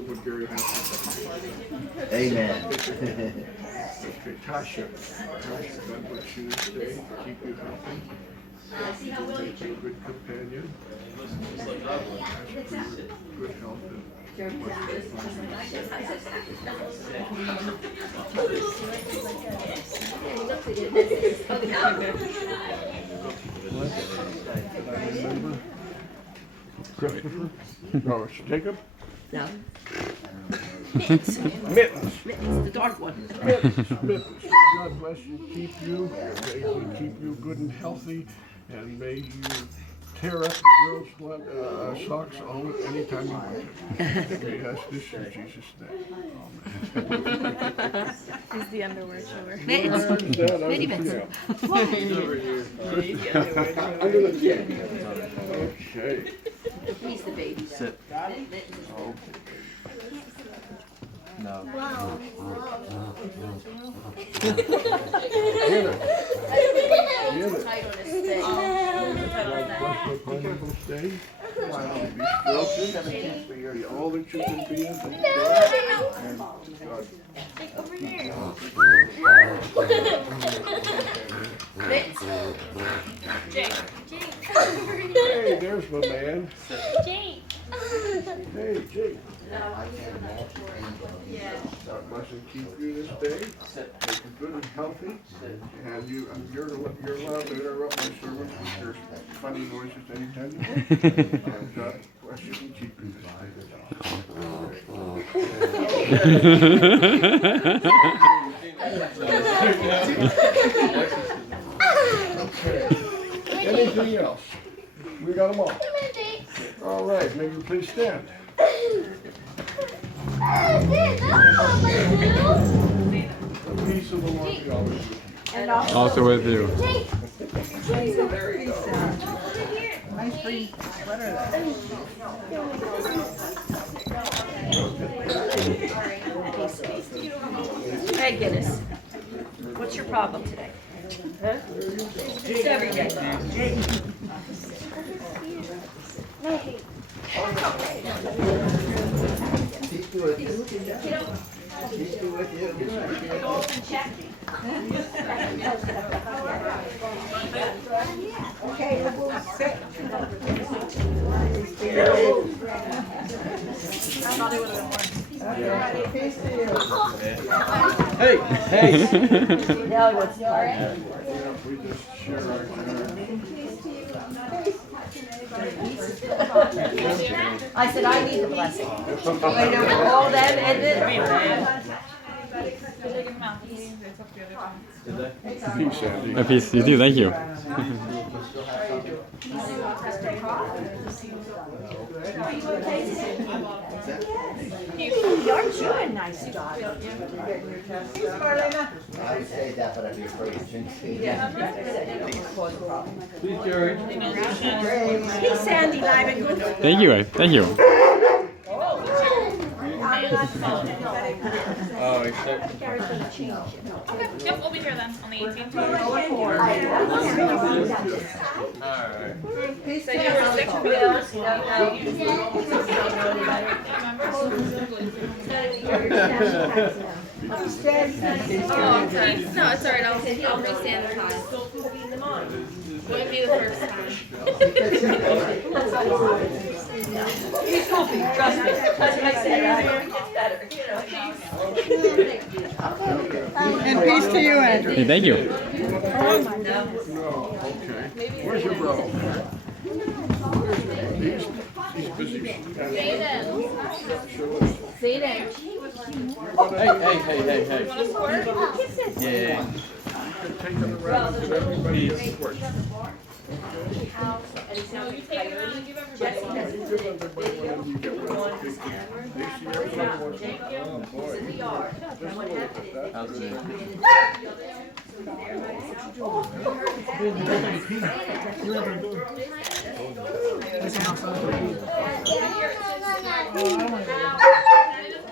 what Gary has to say. Amen. Okay, Tasha, God bless you this day, keep you healthy, make you a good companion, ask for good health and remember Christopher? No, it's Jacob? No. Mittens. Mittens, the dark one. Mittens. God bless you, keep you, may he keep you good and healthy, and may you tear up the girls' socks all anytime you want to. We ask this in Jesus' name. He's the underwear shower. Mittens. Mitty Mittens. Under the chin. Okay. He's the baby. Sit. No. Stay. Be strong. All that you can be in God. Over here. Jake. Hey, there's my man. Jake. Hey, Jake. God bless and keep you this day. Make you good and healthy. And you're allowed to interrupt my sermons with your funny noises anytime you want. And God bless you and keep you this day. Okay. Anything else? We got them all. All right, may you please stand. The peace of the Lord be always with you. And Also with you. nice free sweater there. Hey, Guinness. What's your problem today? Huh? It's every day. Keep with you. Keep with you. Okay, we'll sit. Peace to you. Hey, hey. Now what's the We just share our I said I need the blessing. I know all them and then. peace, Andy. A piece. You too. Thank you. You're doing a nice job. Marlena. I would say that, but I'd be afraid to Please, Jerry. Hey, Sandy Lyman. Good. Thank you. Thank you. Oh, except. Okay, yep, we'll be here then on the 18th. Alright. Peace So to you were sick you. for Oh, okay. No, it's alright. I'll re-sanitize. Wouldn't be the first time. He's goofy, trust me. That's what I said. It gets better. And peace to you, Andrew. Hey, thank you. No, okay. Where's your bro? He's busy. Zayden. Hey. Want to squirt? Yeah. Taking around to everybody at work. No, you take it around and give everybody one. You give everybody whatever you get rid of. This year, everyone wants oh boy. Just a little bit. How's it? Oh, I want to